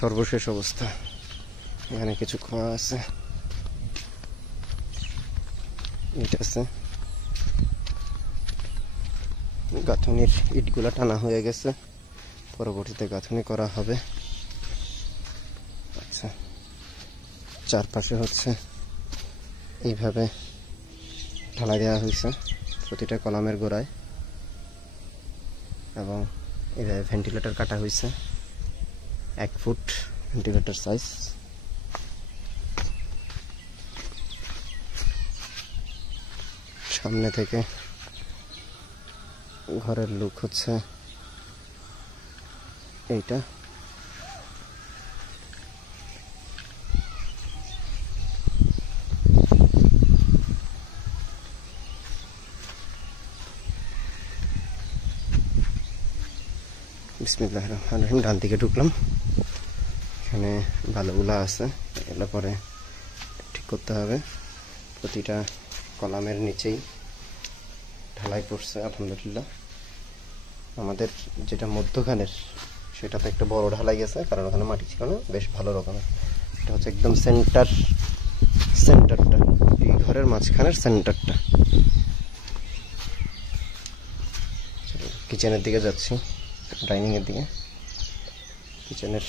সর্বশেষ অবস্থা। এখানে কিছু খোয়া আছে, ইট আছে, গাঁথনির ইটগুলা টানা হয়ে গেছে, পরবর্তীতে গাঁথনি করা হবে। আচ্ছা, চারপাশে হচ্ছে এইভাবে ঢালাই দেওয়া হয়েছে প্রতিটা কলামের গোড়ায়, এবং এইভাবে ভেন্টিলেটর কাটা হয়েছে 1 ফুট ভেন্টিলেটর সাইজ। সামনে থেকে ঘরের লুক হচ্ছে এইটা। বিসমিল্লাহির রহমানির রহিম। ডান দিকে ঢুকলাম, এখানে বালুগুলা আছে, এগুলো পরে ঠিক করতে হবে। প্রতিটা কলামের নিচেই ঢালাই পড়ছে আলহামদুলিল্লাহ। আমাদের যেটা মধ্যখানের সেটাতে একটা বড় ঢালাই গেছে, কারণ ওখানে মাটি ছিল না বেশ ভালো রকমের। এটা হচ্ছে একদম সেন্টারটা, এই ঘরের মাঝখানের সেন্টারটা। কিচেনের দিকে যাচ্ছি, ডাইনিং এর দিকে। কিচেনের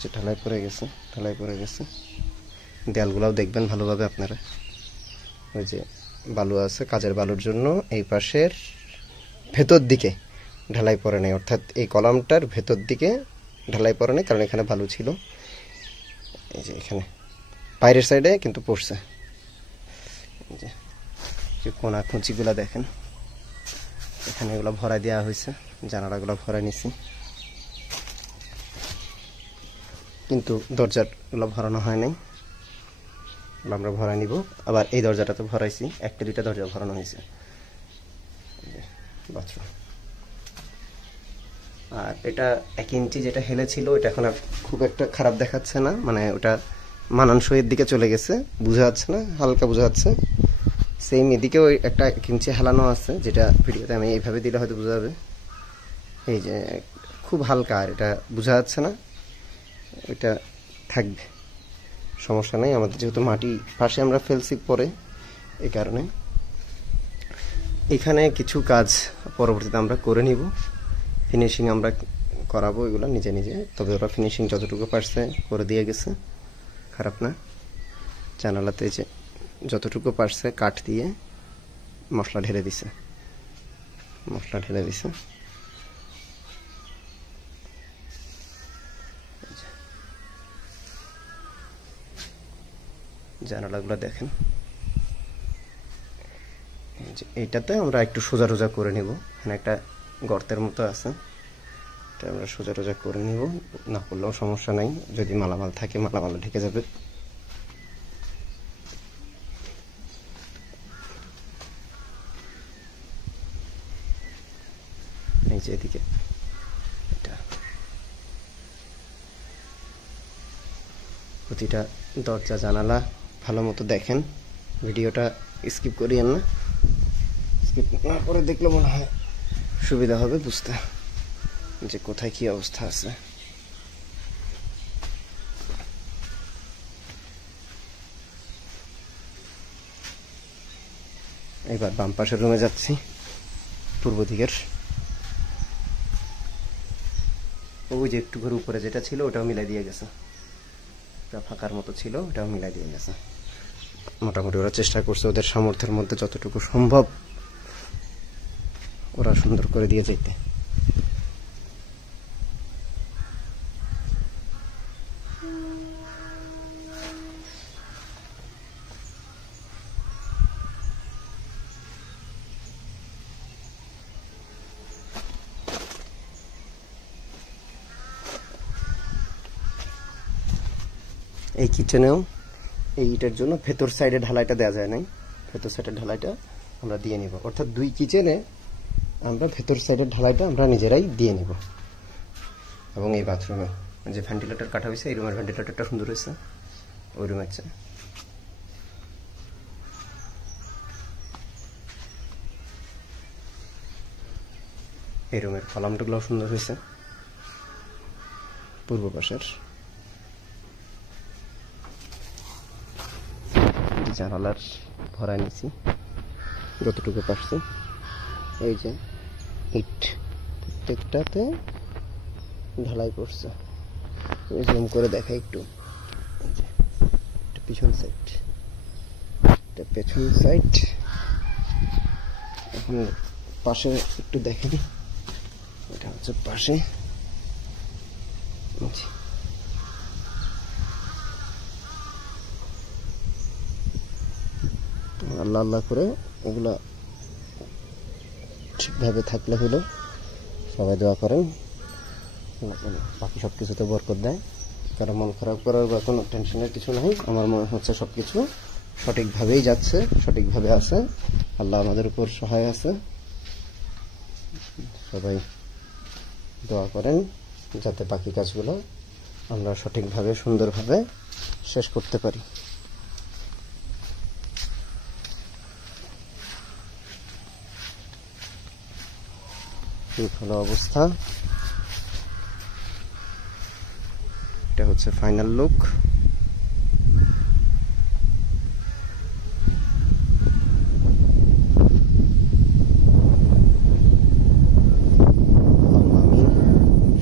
যে ঢালাই পড়ে গেছে, দেয়ালগুলাও দেখবেন ভালোভাবে আপনারা। ওই যে বালু আছে, কাজের বালুর জন্য এই পাশের ভেতর দিকে ঢালাই পড়ে নাই, অর্থাৎ এই কলামটার ভেতর দিকে ঢালাই পড়ে নাই, কারণ এখানে বালু ছিল। এই যে এখানে বাইরের সাইডে কিন্তু পড়ছে। এই যে কোনা খুঁচিগুলা দেখেন, এখানে এগুলো ভরাই দেওয়া হয়েছে, জানালাগুলো ভরাই নিছি, কিন্তু দরজাগুলো ভরানো হয় নাই, আমরা ভরাই নিব। আবার এই দরজাটাতে ভরাইছি, 1-2টা দরজা ভরানো হয়েছে। বাথরুম। আর এটা 1 ইঞ্চি যেটা হেলে ছিল, এটা এখন আর খুব একটা খারাপ দেখাচ্ছে না, মানে ওটা মানানসইয়ের দিকে চলে গেছে, বোঝা যাচ্ছে না, হালকা বোঝা যাচ্ছে। সেম এদিকেও একটা 1 ইঞ্চি হেলানো আছে, যেটা ভিডিওতে আমি এইভাবে দিলে হয়তো বোঝা যাবে। এই যে খুব হালকা, আর এটা বোঝা যাচ্ছে না, এটা থাকবে, সমস্যা নেই। আমাদের যেহেতু মাটি পাশে আমরা ফেলছি পরে, এই কারণে এখানে কিছু কাজ পরবর্তীতে আমরা করে নিব। ফিনিশিং আমরা করাবো এগুলো নিজে নিজে, তবে ওরা ফিনিশিং যতটুকু পারছে করে দিয়ে গেছে, খারাপ না। জানালাতে যে যতটুকু পারছে কাঠ দিয়ে মশলা ঢেলে দিছে, জানালাগুলো দেখেন। এইটাতে আমরা একটু সোজা রোজা করে নিব, এখানে একটা গর্তের মতো আছে, এটা আমরা সোজা রোজা করে নিব, না করলেও সমস্যা নাই, যদি মালামাল থাকে মালামাল ঢেকে যাবে। এই যে এদিকে এটা প্রতিটা দরজা জানালা ভালো মতো দেখেন, ভিডিওটা স্কিপ করিয়েন না, স্কিপ না করে দেখলে মনে হয় সুবিধা হবে বুঝতে যে কোথায় কি অবস্থা আছে। এবার বাম পাশের রুমে যাচ্ছি, পূর্ব দিকের। ওই যে একটু ঘর উপরে যেটা ছিল ওটাও মিলাই দিয়ে গেছে, ফাঁকার মতো ছিল ওটাও মিলাই দিয়ে গেছে। মোটামুটি ওরা চেষ্টা করছে ওদের সামর্থ্যের মধ্যে যতটুকু সম্ভব ওরা সুন্দর করে দিয়ে যেতে। এই কিচেনেও এই ইটের জন্য ভেতর সাইডে ঢালাইটা দেওয়া যায় নাই, ভেতর সাইডের ঢালাইটা আমরা দিয়ে নিব, অর্থাৎ 2 কিচেনে আমরা ভেতর সাইডের ঢালাইটা আমরা নিজেরাই দিয়ে নিব। এবং এই বাথরুমে যে ভেন্টিলেটর কাটা হয়েছে, এই রুমের ভেন্টিলেটরটা সুন্দর হয়েছে, ওই রুমের চেয়ে। এই রুমের কলামটাগুলো সুন্দর হয়েছে, পূর্ব পাশের জানালার ভরা নিছি যতটুকু পারছি। এই যে ইট প্রত্যেকটাতে ঢালাই করছে। জুম করে দেখাই একটু। পিছন সাইড, এটা পেছন সাইড। এখন পাশে একটু দেখেন, এটা হচ্ছে পাশে। আল্লাহ আল্লাহ করে এগুলা ঠিকভাবে থাকলে হলো। সবাই দোয়া করেন, বাকি সব কিছুতে বরকত দেয়। কারো মন খারাপ করার বা কোনো টেনশনের কিছু নাই। আমার মনে হচ্ছে সবকিছু সঠিকভাবেই যাচ্ছে, সঠিকভাবে আছে। আল্লাহ আমাদের উপর সহায় আছে। সবাই দোয়া করেন যাতে বাকি কাজগুলো আমরা সঠিকভাবে সুন্দরভাবে শেষ করতে পারি। খুব ভালো অবস্থা। এটা হচ্ছে ফাইনাল লুক।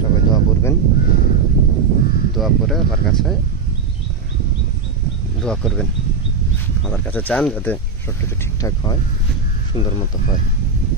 সবাই দোয়া করবেন, দোয়া করে আমার কাছে দোয়া করবেন, আমার কাছে চান যাতে সবকিছু ঠিকঠাক হয়, সুন্দর মতো হয়।